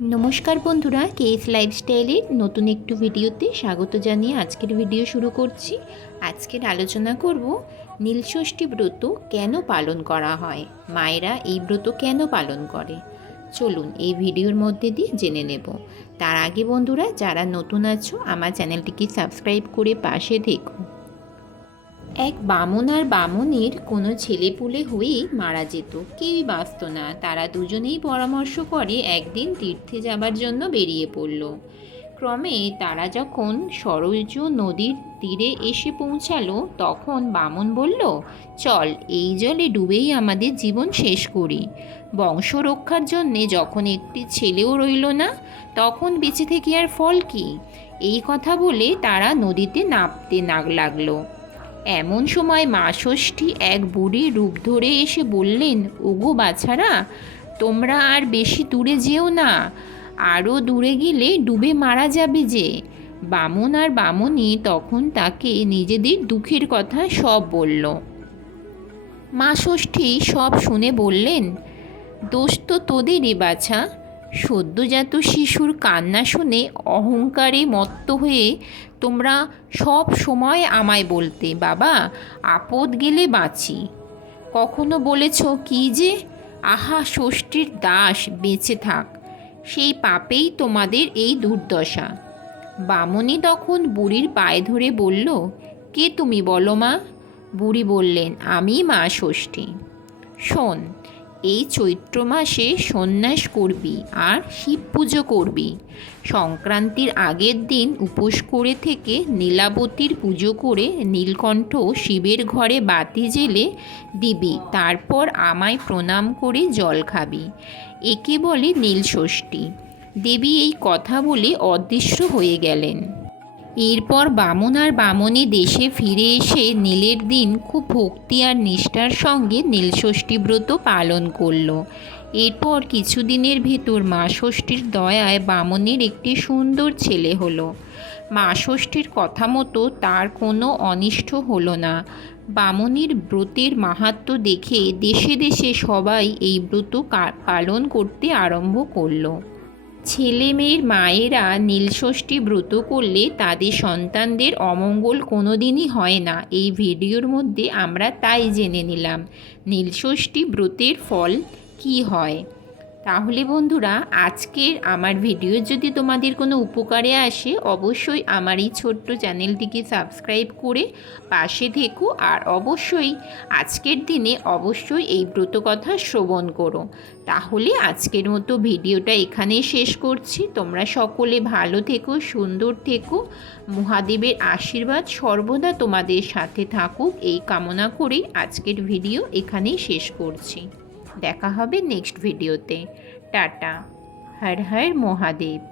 নমস্কার বন্ধুরা কেএস লাইফস্টাইলের নতুন একটু ভিডিওতে স্বাগত জানিয়ে আজকের ভিডিও শুরু করছি। আজকের আলোচনা করব, নীলষষ্ঠী ব্রত কেন পালন করা হয়? মায়েরা এই ব্রত কেন পালন করে? চলুন এই ভিডিওর মধ্যে দিয়ে জেনে নেব। তার আগে বন্ধুরা, যারা নতুন আছো, আমার চ্যানেলটিকে সাবস্ক্রাইব করে পাশে থেকো এক বামন আর বামনের কোনো ছেলেপুলে হয়েই মারা যেত। কেউই বাঁচত না। তারা দুজনেই পরামর্শ করে একদিন তীর্থে যাবার জন্য বেরিয়ে পড়ল। ক্রমে তারা যখন সরজ নদীর তীরে এসে পৌঁছালো, তখন বামন বলল, চল, এই জলে ডুবেই আমাদের জীবন শেষ করি। বংশ রক্ষার জন্যে যখন একটি ছেলেও রইল না, তখন বেঁচে থেকে আর ফল কি? এই কথা বলে তারা নদীতে নামতে নাগ, লাগল। এমন সময় মা ষষ্ঠী এক বুড়ি রূপ ধরে এসে বললেন, ওগো বাছারা, তোমরা আর বেশি দূরে যেও না আরও দূরে গেলে ডুবে মারা যাবে যে। বামন আর বামনি তখন তাকে নিজেদের দুঃখের কথা সব বলল। মা ষষ্ঠী সব শুনে বললেন, দোষ তো তোদেরই বাছা সদ্যজাত শিশুর কান্না শুনে অহংকারে মত্ত হয়ে তোমরা সব সময় আমায় বলতে, বাবা, আপদ গেলে বাঁচি। কখনো বলেছ কি যে, আহা, ষষ্ঠীর দাস, বেঁচে থাক। সেই পাপেই তোমাদের এই দুর্দশা। বামনি তখন বুড়ির পায়ে ধরে বলল, কে তুমি বলো মা? বুড়ি বললেন, আমি মা ষষ্ঠী। শোন এই চৈত্র মাসে সন্ন্যাস করবি আর শিব পুজো করবি। সংক্রান্তির আগের দিন উপোস করে থেকে নীলাবতীর পুজো করে নীলকণ্ঠ শিবের ঘরে বাতি জেলে দিবি, তারপর আমায় প্রণাম করে জল খাবি। একে বলে নীলষষ্ঠী। দেবী এই কথা বলে অদৃশ্য হয়ে গেলেন। এরপর বামন আর বামনি দেশে ফিরে এসে নীলের দিন খুব ভক্তি আর নিষ্ঠার সঙ্গে নীলষষ্ঠী ব্রত পালন করল। এরপর কিছুদিনের ভেতর মা ষষ্ঠীর দয়ায় বামনের একটি সুন্দর ছেলে হলো। মা ষষ্ঠীর কথা মতো তার কোনো অনিষ্ট হলো না। বামনের ব্রতের মাহাত্ম্য দেখে দেশে দেশে সবাই এই ব্রত পালন করতে আরম্ভ করল। ছেলে মেয়ের মায়েরা নীলষষ্ঠী ব্রত করলে তাদের সন্তানদের অমঙ্গল কোনোদিনই হয় না। এই ভিডিওর মধ্যে আমরা তাই জেনে নিলাম, নীলষষ্ঠী ব্রতের ফল কি হয়। তাহলে বন্ধুরা, আজকের আমার ভিডিও যদি তোমাদের কোনো উপকারে আসে, অবশ্যই আমার এই ছোট্ট চ্যানেলটিকে সাবস্ক্রাইব করে পাশে থেকো আর অবশ্যই আজকের দিনে অবশ্যই এই ব্রত কথা শ্রবণ করো। তাহলে আজকের মতো ভিডিওটা এখানেই শেষ করছি। তোমরা সকলে ভালো থেকো, সুন্দর থেকো। মহাদেবের আশীর্বাদ সর্বদা তোমাদের সাথে থাকুক। এই কামনা করেই আজকের ভিডিও এখানেই শেষ করছি। দেখা হবে নেক্সট ভিডিওতে টাটা। হর হর মহাদেব।